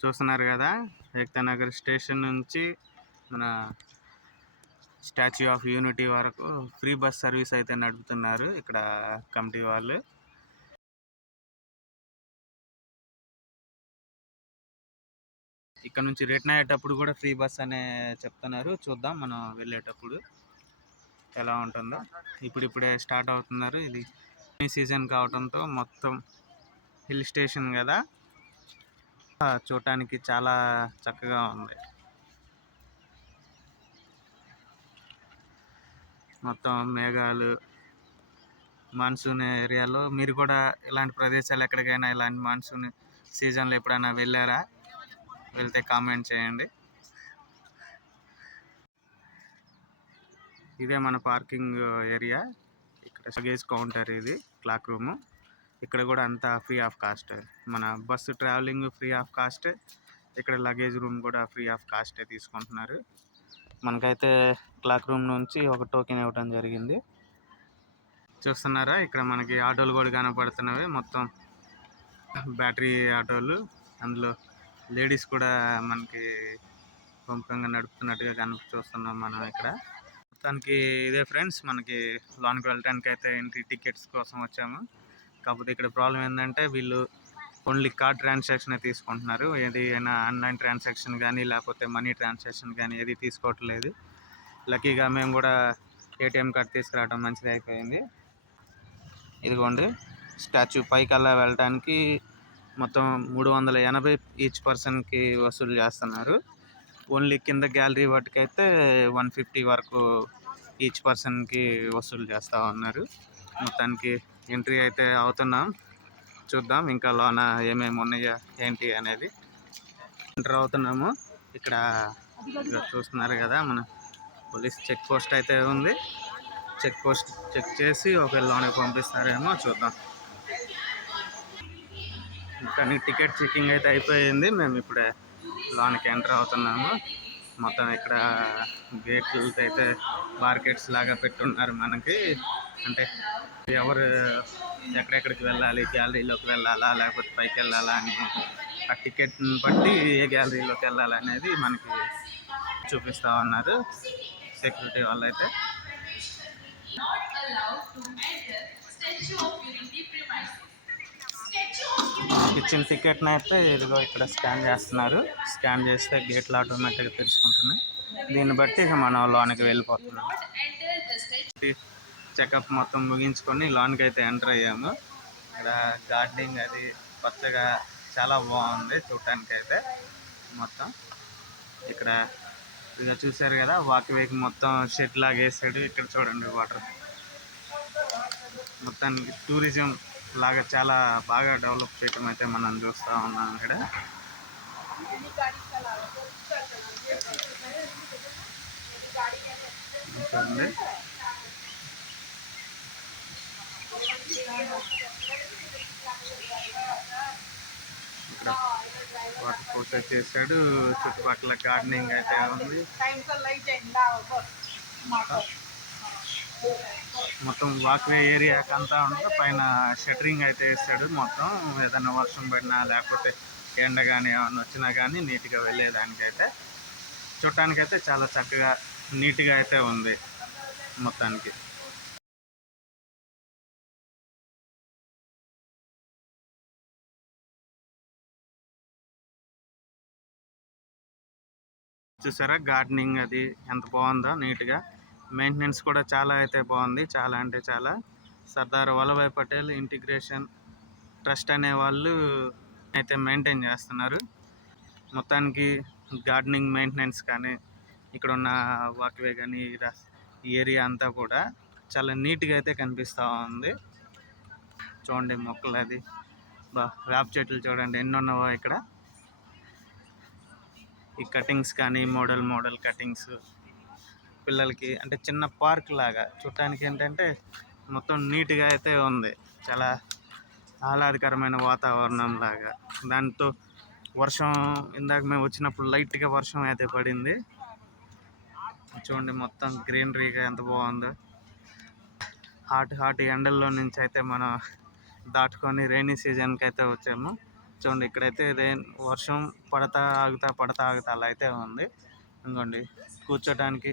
చూస్తున్నారు కదా ఏకతానగర్ స్టేషన్ నుంచి మన స్టాచ్యూ ఆఫ్ యూనిటీ వరకు ఫ్రీ బస్ సర్వీస్ అయితే నడుపుతున్నారు ఇక్కడ కమిటీ వాళ్ళు. ఇక్కడ నుంచి రిటర్న్ అయ్యేటప్పుడు కూడా ఫ్రీ బస్ అనే చెప్తున్నారు. చూద్దాం మనం వెళ్ళేటప్పుడు ఎలా ఉంటుందో. ఇప్పుడిప్పుడే స్టార్ట్ అవుతున్నారు. ఇది సీజన్ కావడంతో మొత్తం హిల్ స్టేషన్ కదా. చూడటానికి చాలా చక్కగా ఉంది. మొత్తం మేఘాలు మాన్సూన్ ఏరియాలో మీరు కూడా ఇలాంటి ప్రదేశాలు ఎక్కడికైనా ఇలాంటి మాన్సూన్ సీజన్లో ఎప్పుడైనా వెళ్ళారా? వెళ్తే కామెంట్ చేయండి. ఇదే మన పార్కింగ్ ఏరియా. ఇక్కడ లగేజ్ కౌంటర్ ఇది క్లాక్ రూము. ఇక్కడ కూడా అంతా ఫ్రీ ఆఫ్ కాస్ట్. మన bus travelling free of cost. ఇక్కడ లగేజ్ రూమ్ కూడా ఫ్రీ ఆఫ్ కాస్టే తీసుకుంటున్నారు. మనకైతే క్లాక్ రూమ్ నుంచి ఒక టోకెన్ ఇవ్వడం జరిగింది. చూస్తున్నారా? ఇక్కడ మనకి ఆటోలు కూడా కనపడుతున్నవి. మొత్తం బ్యాటరీ ఆటోలు. అందులో లేడీస్ కూడా మనకి పంపంగా నడుపుతున్నట్టుగా కనిపి చూస్తున్నాం మనం ఇక్కడ. మొత్తానికి ఇదే ఫ్రెండ్స్ మనకి లోనికి వెళ్ళడానికి అయితే ఇంటి టికెట్స్ కోసం వచ్చాము. కాకపోతే ఇక్కడ ప్రాబ్లం ఏంటంటే వీళ్ళు ఓన్లీ కార్డ్ ట్రాన్సాక్షనే తీసుకుంటున్నారు. ఏది అయినా ఆన్లైన్ ట్రాన్సాక్షన్ కానీ లేకపోతే మనీ ట్రాన్సాక్షన్ కానీ ఏది తీసుకోవట్లేదు. లక్కీగా మేము కూడా ఏటీఎం కార్డ్ తీసుకురావడం మంచిది అయిపోయింది. ఇదిగోండి స్టాచ్యూ పైకల్లా వెళ్ళడానికి మొత్తం మూడు వందల ఎనభై ఈచ్ పర్సన్కి వసూలు చేస్తున్నారు. ఓన్లీ కింద గ్యాలరీ వాటికైతే వన్ ఫిఫ్టీ వరకు ఈచ్ పర్సన్కి వసూలు చేస్తూ ఉన్నారు. మొత్తానికి ఎంట్రీ అయితే అవుతున్నాం. చూద్దాం ఇంకా లోన ఏమేమి ఉన్నాయో ఏంటి అనేది. ఎంటర్ అవుతున్నాము. ఇక్కడ చూస్తున్నారు కదా మన పోలీస్ చెక్ పోస్ట్ అయితే ఉంది. చెక్ పోస్ట్ చెక్ చేసి ఒకవేళ లోనే పంపిస్తారేమో చూద్దాం. కానీ టికెట్ చెకింగ్ అయితే అయిపోయింది. మేము ఇప్పుడే లోనికి ఎంటర్ అవుతున్నాము. మొత్తం ఇక్కడ గేట్లు అయితే మార్కెట్స్ లాగా పెట్టున్నారు మనకి. అంటే ఎవరు ఎక్కడెక్కడికి వెళ్ళాలి గ్యాలరీలోకి వెళ్ళాలా లేకపోతే పైకి వెళ్ళాలా అని ఆ టికెట్ని బట్టి ఏ గ్యాలరీలోకి వెళ్ళాలి అనేది మనకి చూపిస్తూ ఉన్నారు సెక్యూరిటీ వాళ్ళు అయితే ఇచ్చిన టికెట్ని అయితే ఇదిగో ఇక్కడ స్కాన్ చేస్తున్నారు. స్కాన్ చేస్తే గేట్లు ఆటోమేటిక్గా తెలుసుకుంటున్నాయి దీన్ని బట్టి మనం లోనికి వెళ్ళిపోతున్నాం. చెకప్ మొత్తం ముగించుకొని లోన్కి అయితే ఎంటర్ అయ్యాము. ఇక్కడ గార్డెనింగ్ అది కొత్తగా చాలా బాగుంది చూడటానికి అయితే మొత్తం. ఇక్కడ ఇక చూసారు కదా వాక్వేకి మొత్తం షెడ్ లాగా వేసాడు. ఇక్కడ చూడండి వాటర్. మొత్తానికి టూరిజం లాగా చాలా బాగా డెవలప్ చేయటం అయితే మనం చూస్తూ ఉన్నాం ఇక్కడ. చూడండి. ఇక్కడ వాటర్ ఫోటో చేశాడు. చుట్టుపక్కల గార్డెనింగ్ అయితే ఉంది మొత్తం వాక్వే ఏరియాకి అంతా ఉంటుంది పైన షటరింగ్ అయితే వేస్తాడు మొత్తం. ఏదైనా వర్షం పడినా లేకపోతే ఎండ కానీ ఏమన్నా వచ్చినా కానీ నీట్గా వెళ్ళేదానికైతే. చూడటానికైతే చాలా చక్కగా నీట్గా అయితే ఉంది మొత్తానికి. చూసారా? గార్డెనింగ్ అది ఎంత బాగుందో నీట్గా. మెయింటెనెన్స్ కూడా చాలా అయితే బాగుంది. చాలా అంటే చాలా. సర్దార్ వల్లభాయ్ పటేల్ ఇంటిగ్రేషన్ ట్రస్ట్ అనే వాళ్ళు అయితే మెయింటైన్ చేస్తున్నారు. మొత్తానికి గార్డెనింగ్ మెయింటెనెన్స్ కానీ ఇక్కడ ఉన్న వాక్వే కానీ ఈ రస్- ఈ ఏరియా అంతా కూడా చాలా నీట్గా అయితే కనిపిస్తూ ఉంది. చూడండి మొక్కలు అది. బా వేప చెట్లు చూడండి. ఎన్ని ఉన్నావో ఇక్కడ? ఈ కటింగ్స్ కానీ మోడల్ మోడల్ కటింగ్స్ పిల్లలకి అంటే చిన్న పార్క్ లాగా చూడటానికి ఏంటంటే మొత్తం నీట్గా అయితే ఉంది. చాలా ఆహ్లాదకరమైన వాతావరణం లాగా. దాంతో వర్షం ఇందాక మేము వచ్చినప్పుడు లైట్గా వర్షం అయితే పడింది. చూడండి మొత్తం గ్రీనరీగా ఎంత బాగుందో. హాట్ హాట్ ఎండల్లో నుంచి అయితే మనం దాటుకొని రైనీ సీజన్కి అయితే వచ్చాము. చూడండి ఇక్కడైతే రెయిన్ వర్షం పడతా ఆగుతా పడతా ఆగుతా అలా అయితే ఉంది. ఇంకోండి కూర్చోడానికి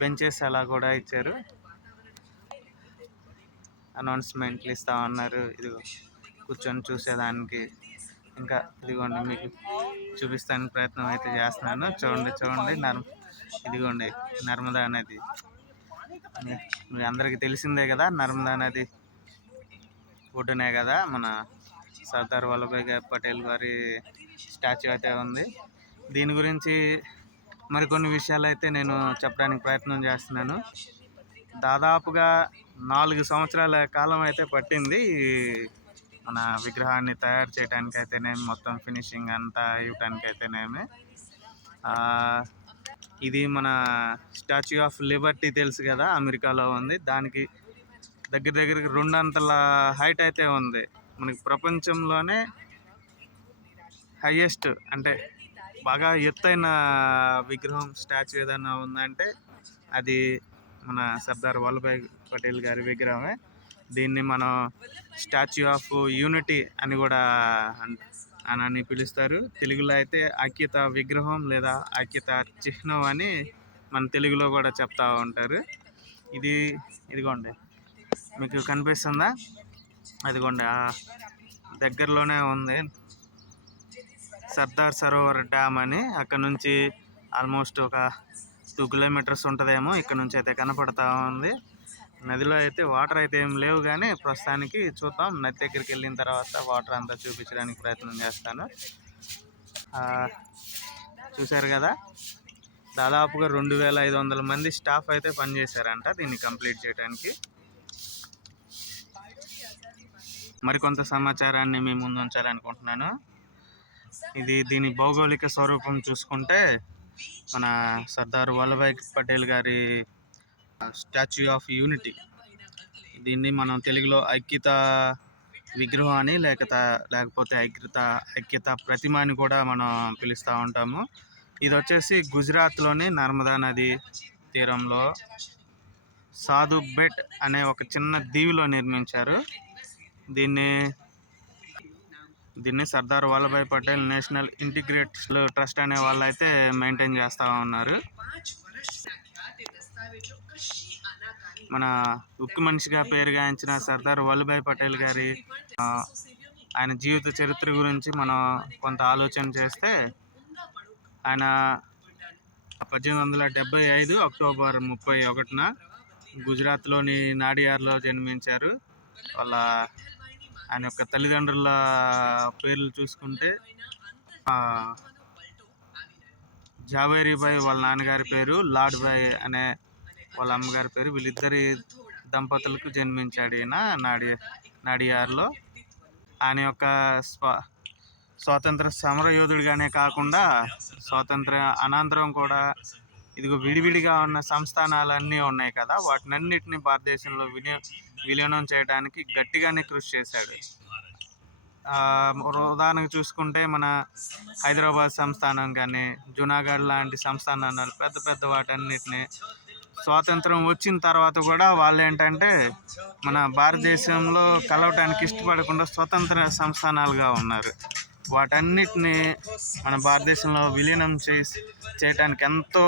బెంచెస్ అలా కూడా ఇచ్చారు. అనౌన్స్మెంట్లు ఇస్తా ఉన్నారు. ఇదిగో కూర్చొని చూసేదానికి. ఇంకా ఇదిగోండి మీకు చూపిస్తానికి ప్రయత్నం అయితే చేస్తున్నాను. చూడండి చూడండి నర్మ ఇదిగోండి నర్మదా నది మీ- మీ అందరికీ తెలిసిందే కదా నర్మదా నది ఒడ్డునే కదా మన సర్దార్ వల్లభాయ్ పటేల్ గారి స్టాచ్యూ అయితే ఉంది. దీని గురించి మరికొన్ని విషయాలు అయితే నేను చెప్పడానికి ప్రయత్నం చేస్తున్నాను. దాదాపుగా నాలుగు సంవత్సరాల కాలం అయితే పట్టింది ఈ మన విగ్రహాన్ని తయారు చేయడానికి అయితేనేమి మొత్తం ఫినిషింగ్ అంతా ఇవ్వటానికి అయితేనేమి. ఇది మన స్టాచ్యూ ఆఫ్ లిబర్టీ తెలుసు కదా అమెరికాలో ఉంది. దానికి దగ్గర దగ్గర రెండు అంతల హైట్ అయితే ఉంది. మనకి ప్రపంచంలోనే హైయెస్ట్ అంటే బాగా ఎత్తైన విగ్రహం స్టాచ్యూ ఏదైనా ఉందంటే అది మన సర్దార్ వల్లభాయ్ పటేల్ గారి విగ్రహమే. దీన్ని మనం స్టాచ్యూ ఆఫ్ యూనిటీ అని కూడా అన్- అని అని పిలుస్తారు. తెలుగులో అయితే ఐక్యత విగ్రహం లేదా ఐక్యత చిహ్నం అని మన తెలుగులో కూడా చెప్తా ఉంటారు. ఇది ఇదిగోండి. మీకు కనిపిస్తుందా? అదిగోండి దగ్గరలోనే ఉంది. సర్దార్ సరోవర్ డ్యామ్ అని. అక్కడ నుంచి ఆల్మోస్ట్ ఒక టూ కిలోమీటర్స్ ఉంటుందేమో ఇక్కడ నుంచి అయితే కనపడతా ఉంది. నదిలో అయితే వాటర్ అయితే ఏం లేవు కానీ ప్రస్తుతానికి చూద్దాం. నది దగ్గరికి వెళ్ళిన తర్వాత వాటర్ అంతా చూపించడానికి ప్రయత్నం చేస్తాను. చూశారు కదా? దాదాపుగా రెండు వేల ఐదు వందల మంది స్టాఫ్ అయితే పనిచేశారంట దీన్ని కంప్లీట్ చేయడానికి మరికొంత సమాచారాన్ని మీ ముందు ఉంచాలనుకుంటున్నాను ఇది దీని భౌగోళిక స్వరూపం చూసుకుంటే మన సర్దార్ వల్లభాయ్ పటేల్ గారి స్టాచ్యూ ఆఫ్ యూనిటీ. దీన్ని మనం తెలుగులో ఐక్యత విగ్రహం అని లేకత లేకపోతే ఐక్యత ఐక్యత ప్రతిమ అని కూడా మనం పిలుస్తూ ఉంటాము. ఇది వచ్చేసి గుజరాత్లోని నర్మదా నది తీరంలో సాధు బెట్ అనే ఒక చిన్న దీవిలో నిర్మించారు. దీన్ని దీన్ని Sardar Vallabhbhai Patel national integrate trust అనే వాళ్ళు అయితే మెయింటైన్ చేస్తూ ఉన్నారు. మన ఉక్కు మనిషిగా పేరుగాంచిన సర్దార్ వల్లభాయ్ పటేల్ గారి ఆయన జీవిత చరిత్ర గురించి మనం కొంత ఆలోచన చేస్తే ఆయన పద్దెనిమిది వందల డెబ్బై ఐదు అక్టోబర్ ముప్పై ఒకటిన గుజరాత్లోని నాడియార్లో జన్మించారు. వాళ్ళ ఆయన యొక్క తల్లిదండ్రుల పేర్లు చూసుకుంటే జావేరీ భాయ్ వాళ్ళ నాన్నగారి పేరు లార్డ్ భాయ్ అనే వాళ్ళ అమ్మగారి పేరు వీళ్ళిద్దరి దంపతులకు జన్మించాడు ఈయన నాడి నాడియార్లో. ఆయన యొక్క స్వ స్వాతంత్ర సమర యోధుడిగానే కాకుండా స్వాతంత్ర అనంతరం కూడా ఇదిగో విడివిడిగా ఉన్న సంస్థానాలన్నీ ఉన్నాయి కదా వాటినన్నిటిని భారతదేశంలో వినియో విలీనం చేయడానికి గట్టిగానే కృషి చేశాడు. ఉదాహరణకు చూసుకుంటే మన హైదరాబాద్ సంస్థానం కానీ జునాగఢ్ లాంటి సంస్థానాలు పెద్ద పెద్ద వాటన్నిటిని స్వాతంత్రం వచ్చిన తర్వాత కూడా వాళ్ళు ఏంటంటే మన భారతదేశంలో కలవటానికి ఇష్టపడకుండా స్వతంత్ర సంస్థానాలుగా ఉన్నారు. వాటన్నిటిని మన భారతదేశంలో విలీనం చేసి చేయటానికి ఎంతో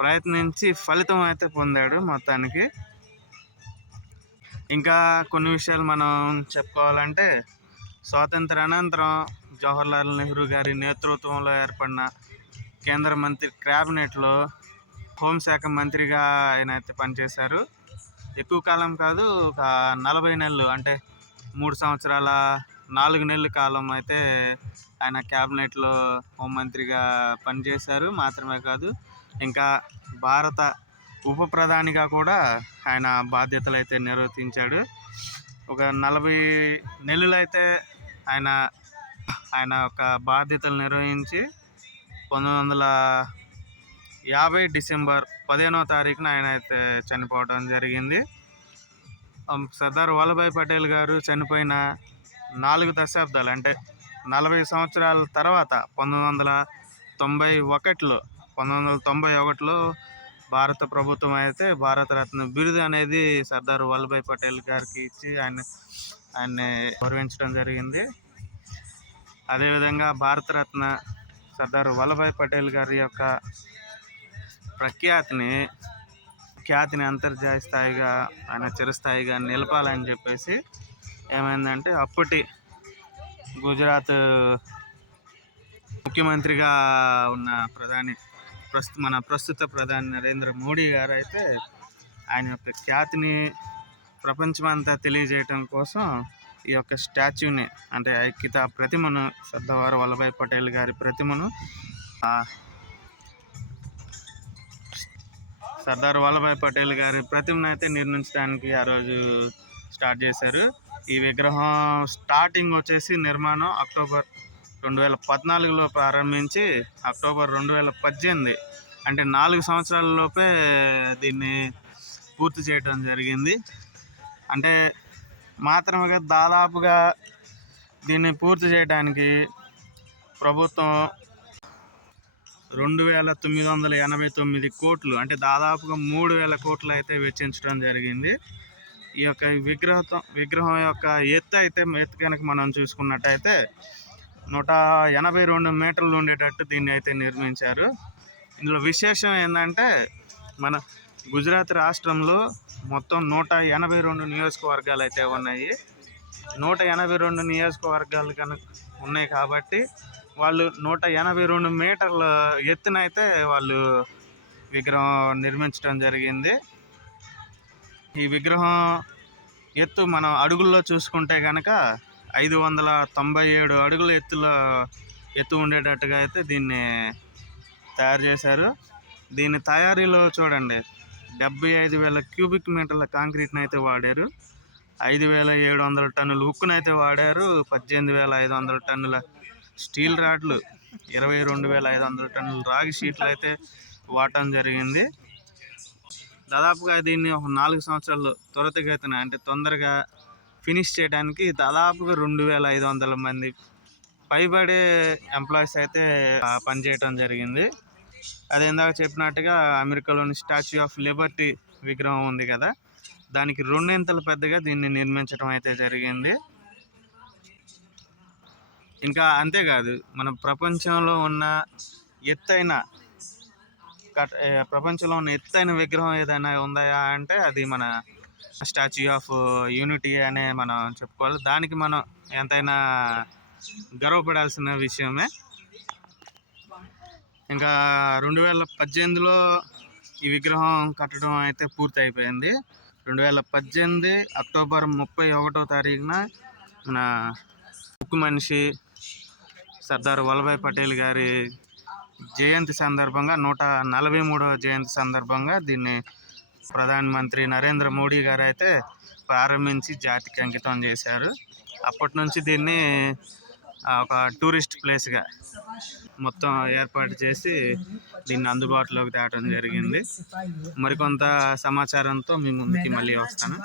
ప్రయత్నించి ఫలితం అయితే పొందాడు మొత్తానికి. ఇంకా కొన్ని విషయాలు మనం చెప్పుకోవాలంటే స్వాతంత్ర అనంతరం జవహర్లాల్ నెహ్రూ గారి నేతృత్వంలో ఏర్పడిన కేంద్ర మంత్రి క్యాబినెట్లో హోంశాఖ మంత్రిగా ఆయన అయితే పనిచేశారు. ఎక్కువ కాలం కాదు ఒక నలభై నెలలు అంటే మూడు సంవత్సరాల నాలుగు నెలల కాలం అయితే ఆయన క్యాబినెట్లో హోంమంత్రిగా పనిచేశారు. మాత్రమే కాదు ఇంకా భారత ఉప ప్రధానిగా కూడా ఆయన బాధ్యతలు అయితే నిర్వర్తించాడు. ఒక నలభై నెలలు అయితే ఆయన ఆయన యొక్క బాధ్యతలు నిర్వహించి పంతొమ్మిది వందల యాభై డిసెంబర్ పదిహేనో తారీఖున ఆయన అయితే చనిపోవడం జరిగింది. సర్దార్ వల్లభాయ్ పటేల్ గారు చనిపోయిన నాలుగు దశాబ్దాలు అంటే నలభై సంవత్సరాల తర్వాత పంతొమ్మిది వందల తొంభై ఒకటిలో పంతొమ్మిది వందల తొంభై ఒకటిలో భారత ప్రభుత్వం అయితే భారతరత్న బిరుదు అనేది సర్దార్ వల్లభాయ్ పటేల్ గారికి ఇచ్చి ఆయన ఆయన్ని గౌరవించడం జరిగింది. అదేవిధంగా భారతరత్న సర్దార్ వల్లభాయ్ పటేల్ గారి యొక్క ప్రఖ్యాతిని ఖ్యాతిని అంతర్జాతీయ స్థాయిగా ఆయన చిరస్థాయిగా నిలపాలని చెప్పేసి ఏమైందంటే అప్పటి గుజరాత్ ముఖ్యమంత్రిగా ఉన్న ప్రధాని ప్రస్తు మన ప్రస్తుత ప్రధాని నరేంద్ర మోడీ గారు అయితే ఆయన యొక్క ఖ్యాతిని ప్రపంచమంతా తెలియజేయటం కోసం ఈ యొక్క స్టాచ్యూని అంటే ఐక్యత ప్రతిమను సర్దార్ వల్లభాయ్ పటేల్ గారి ప్రతిమను సర్దార్ వల్లభాయ్ పటేల్ గారి ప్రతిమను అయితే నిర్మించడానికి ఆ రోజు స్టార్ట్ చేశారు. ఈ విగ్రహం స్టార్టింగ్ వచ్చేసి నిర్మాణం అక్టోబర్ రెండు వేల పద్నాలుగులో ప్రారంభించి అక్టోబర్ రెండు వేల పద్దెనిమిది. అంటే నాలుగు సంవత్సరాల లోపే దీన్ని పూర్తి చేయడం జరిగింది. అంటే మాత్రమే దాదాపుగా దీన్ని పూర్తి చేయడానికి ప్రభుత్వం రెండు వేల తొమ్మిది వందల ఎనభై తొమ్మిది కోట్లు అంటే దాదాపుగా మూడు వేల కోట్లు అయితే వెచ్చించడం జరిగింది. ఈ యొక్క విగ్రహం విగ్రహం యొక్క ఎత్తు అయితే ఎత్తు కనుక మనం చూసుకున్నట్టయితే నూట ఎనభై రెండు మీటర్లు ఉండేటట్టు దీన్ని అయితే నిర్మించారు. ఇందులో విశేషం ఏంటంటే మన గుజరాత్ రాష్ట్రంలో మొత్తం నూట ఎనభై రెండు నియోజకవర్గాలు అయితే ఉన్నాయి. నూట ఎనభై రెండు నియోజకవర్గాలు కనుక ఉన్నాయి కాబట్టి వాళ్ళు నూట ఎనభై రెండు మీటర్ల ఎత్తునైతే వాళ్ళు విగ్రహం నిర్మించడం జరిగింది. ఈ విగ్రహం ఎత్తు మనం అడుగుల్లో చూసుకుంటే కనుక ఐదు వందల తొంభై ఏడు అడుగుల ఎత్తులో ఎత్తు ఉండేటట్టుగా అయితే దీన్ని తయారు చేశారు. దీని తయారీలో చూడండి డెబ్బై ఐదు వేల క్యూబిక్ మీటర్ల కాంక్రీట్ని అయితే వాడారు. ఐదు వేల ఏడు వందల టన్నుల ఉక్కును అయితే వాడారు. పద్దెనిమిది వేల ఐదు వందల టన్నుల స్టీల్ రాడ్లు ఇరవై రెండు వేల ఐదు వందల టన్నుల రాగి షీట్లు అయితే వాడటం జరిగింది. దాదాపుగా దీన్ని ఒక నాలుగు సంవత్సరాలు త్వరితగతిన అంటే తొందరగా ఫినిష్ చేయడానికి దాదాపుగా రెండు వేల ఐదు వందల మంది పైబడే ఎంప్లాయీస్ అయితే పనిచేయటం జరిగింది. అది ఇందాక చెప్పినట్టుగా అమెరికాలోని స్టాచ్యూ ఆఫ్ లిబర్టీ విగ్రహం ఉంది కదా దానికి రెండింతలు పెద్దగా దీన్ని నిర్మించడం అయితే జరిగింది. ఇంకా అంతేకాదు మన ప్రపంచంలో ఉన్న ఎత్తైన ప్రపంచంలో ఉన్న ఎత్తైన విగ్రహం ఏదైనా ఉందా అంటే అది మన స్టాచ్యూ ఆఫ్ యూనిటీ అనే మనం చెప్పుకోవాలి. దానికి మనం ఎంతైనా గర్వపడాల్సిన విషయమే. ఇంకా రెండు వేల పద్దెనిమిదిలో ఈ విగ్రహం కట్టడం అయితే పూర్తి అయిపోయింది రెండు వేల పద్దెనిమిది అక్టోబర్ ముప్పై ఒకటో తారీఖున మన ఉక్కు మనిషి సర్దార్ వల్లభాయ్ పటేల్ గారి జయంతి సందర్భంగా నూట నలభై మూడవ జయంతి సందర్భంగా దీన్ని ప్రధానమంత్రి నరేంద్ర మోడీ గారు అయితే ప్రారంభించి జాతికి అంకితం చేశారు. అప్పటి నుంచి దీన్ని ఒక టూరిస్ట్ ప్లేస్గా మొత్తం ఏర్పాటు చేసి దీన్ని అందుబాటులోకి తేవడం జరిగింది. మరికొంత సమాచారంతో మీ ముందుకి మళ్ళీ వస్తాను.